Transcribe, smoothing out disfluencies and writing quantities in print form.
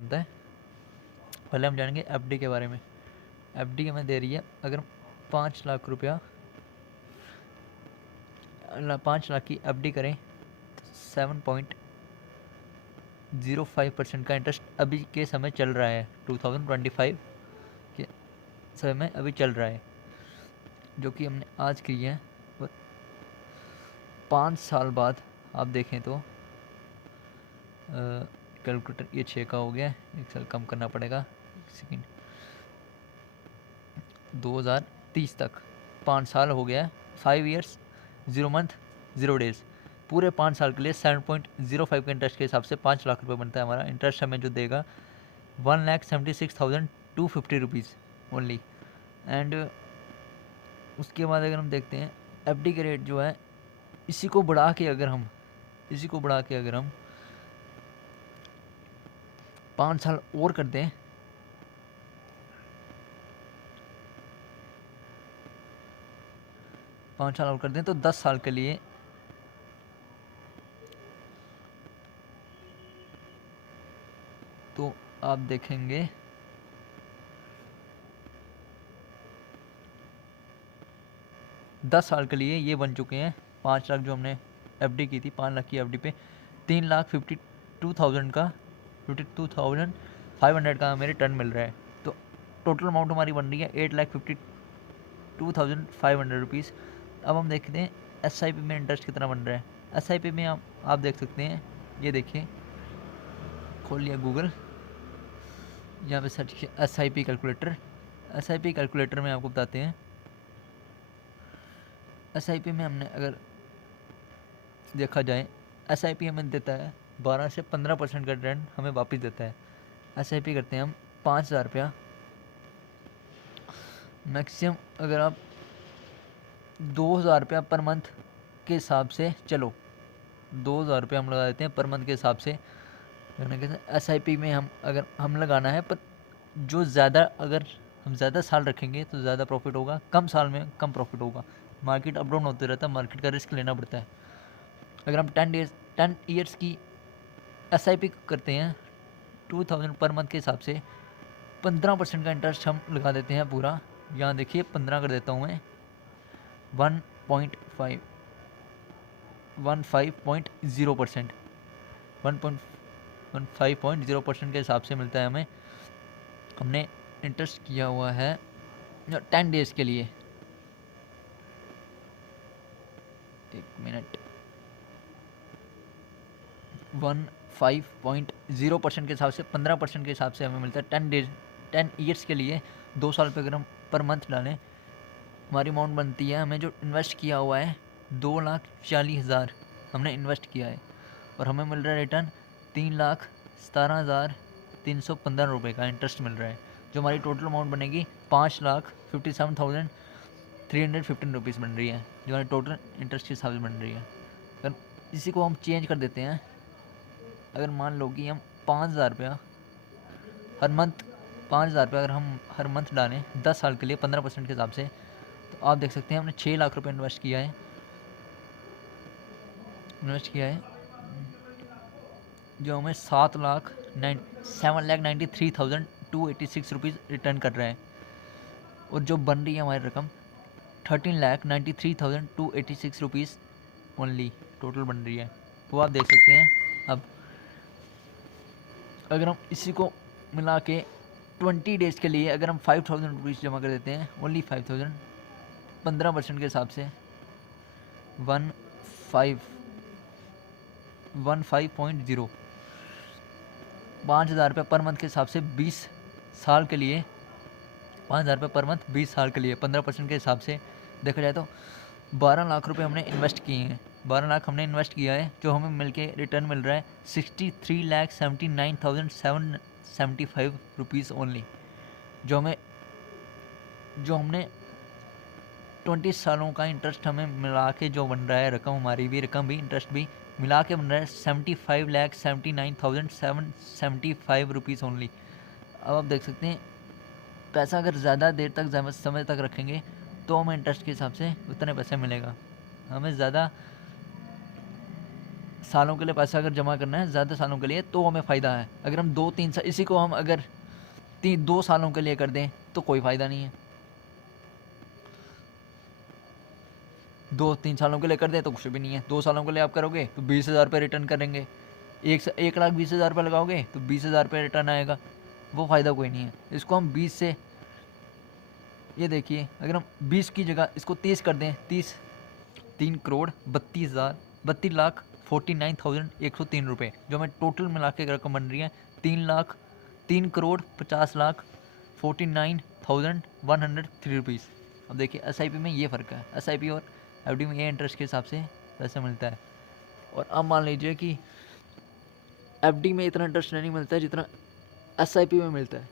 बनता है। पहले हम जानेंगे एफडी के बारे में। एफडी हमें दे रही है, अगर 5 लाख रुपया 5 लाख की एफडी करें तो 7.05% का इंटरेस्ट अभी के समय चल रहा है। 2025 के समय में अभी चल रहा है, जो कि हमने आज की है। और 5 साल बाद आप देखें तो कैलकुलेटर ये 6 का हो गया, एक साल कम करना पड़ेगा, एक सेकेंड, 2030 तक 5 साल हो गया है। 5 ईयर्स 0 मंथ 0 डेज, पूरे 5 साल के लिए 7.05 के इंटरेस्ट के हिसाब से 5 लाख रुपये बनता है हमारा। इंटरेस्ट हमें जो देगा 1,76,250 ओनली। एंड उसके बाद अगर हम देखते हैं एफडी के रेट जो है, इसी को बढ़ा के अगर हम 5 साल और कर दें, 5 साल और कर दें तो 10 साल के लिए तो आप देखेंगे 10 साल के लिए ये बन चुके हैं 5 लाख जो हमने एफडी की थी। 5 लाख की एफडी पे 3,52,000 का 52,500 का हमें रिटर्न मिल रहा है। तो टोटल अमाउंट हमारी बन रही है 8,52,500 रुपीज़। अब हम देखते हैं एसआईपी में इंटरेस्ट कितना बन रहा है। एसआईपी में आप देख सकते हैं, ये देखिए, खोल लिया गूगल, यहाँ पे सर्च किया एसआईपी कैलकुलेटर। एसआईपी कैलकुलेटर में आपको बताते हैं, एसआईपी में हमने अगर देखा जाए, एसआईपी हमें देता है 12 से 15% का रिटर्न हमें वापस देता है। एसआईपी करते हैं हम 5,000 रुपया मैक्सिमम, अगर आप 2,000 रुपया पर मंथ के हिसाब से, चलो 2,000 रुपया हम लगा देते हैं पर मंथ के हिसाब से। एसआईपी में अगर हम लगाना है, पर जो ज़्यादा, अगर हम ज़्यादा साल रखेंगे तो ज़्यादा प्रॉफिट होगा, कम साल में कम प्रॉफिट होगा। मार्केट अप डाउन होते रहता है, मार्केट का रिस्क लेना पड़ता है। अगर हम 10 ईयर्स की एसआईपी करते हैं 2,000 पर मंथ के हिसाब से, 15% का इंटरेस्ट हम लगा देते हैं पूरा। यहाँ देखिए 15 कर देता हूँ मैं, 1.5 15.0%, 1.15.0% के हिसाब से मिलता है हमें। हमने इंटरेस्ट किया हुआ है 10 डेज़ के लिए, एक मिनट, 15.0% के हिसाब से, 15% के हिसाब से हमें मिलता है 10 ईयर्स के लिए। 2 साल पे अगर हम पर मंथ डालें, हमारी अमाउंट बनती है, हमें जो इन्वेस्ट किया हुआ है 2,40,000 हमने इन्वेस्ट किया है, और हमें मिल रहा है रिटर्न 3,17,315 रुपये का इंटरेस्ट मिल रहा है। जो हमारी टोटल अमाउंट बनेगी 5,57,315 रुपीज़ बन रही है, जो हमारी टोटल इंटरेस्ट के हिसाब से बन रही है। अगर इसी को हम चेंज कर देते हैं, अगर मान लो कि हम 5,000 रुपया हर मंथ, 5,000 रुपया अगर हम हर मंथ डालें 10 साल के लिए 15% के हिसाब से, तो आप देख सकते हैं हमने 6 लाख रुपये इन्वेस्ट किया है, जो हमें 7,93,286 रुपीज़ रिटर्न कर रहा है। और जो बन रही है हमारी रकम 13,93,286 रुपीज़ ओनली टोटल बन रही है। वो आप देख सकते हैं। अब अगर हम इसी को मिला के 20 डेज़ के लिए अगर हम 5,000 रुपीज़ जमा कर देते हैं, ओनली 5,000, 15% के हिसाब से 15.0, 5,000 रुपये पर मंथ के हिसाब से 20 साल के लिए, 5,000 रुपये पर मंथ 20 साल के लिए 15% के हिसाब से देखा जाए तो 12 लाख रुपए हमने इन्वेस्ट किए हैं। 12 लाख हमने इन्वेस्ट किया है, जो हमें मिल के रिटर्न मिल रहा है 63,79,775 रुपीज़ ओनली। जो हमने 20 सालों का इंटरेस्ट हमें मिला के जो बन रहा है, रकम हमारी भी, रकम भी, इंटरेस्ट भी मिला के बन रहा है 75,79,775 रुपीज़ ओनली। अब आप देख सकते हैं, पैसा अगर ज़्यादा देर तक, ज़्यादा समय तक रखेंगे तो हमें इंटरेस्ट के हिसाब से उतने पैसे मिलेगा। हमें ज़्यादा सालों के लिए पैसा अगर जमा करना है ज़्यादा सालों के लिए तो हमें फ़ायदा है। अगर हम 2-3 साल, इसी को हम अगर 2 सालों के लिए कर दें तो कोई फ़ायदा नहीं है। 2-3 सालों के लिए कर दें तो कुछ भी नहीं है। 2 सालों के लिए आप करोगे तो 20,000 रुपये रिटर्न करेंगे। 1,20,000 रुपये लगाओगे तो 20,000 रुपये रिटर्न आएगा। वो फ़ायदा कोई नहीं है। इसको हम 20 से, ये देखिए अगर हम 20 की जगह इसको 30 कर दें, 30, 3,32,32,49,103 रुपये, जो हमें टोटल मिला के रकम बन रही है 3,03,49,103 रुपीज़। अब देखिए SIP में ये फ़र्क है, SIP और FD में ये इंटरेस्ट के हिसाब से पैसा मिलता है। और अब मान लीजिए कि FD में इतना इंटरेस्ट नहीं मिलता है जितना SIP में मिलता है।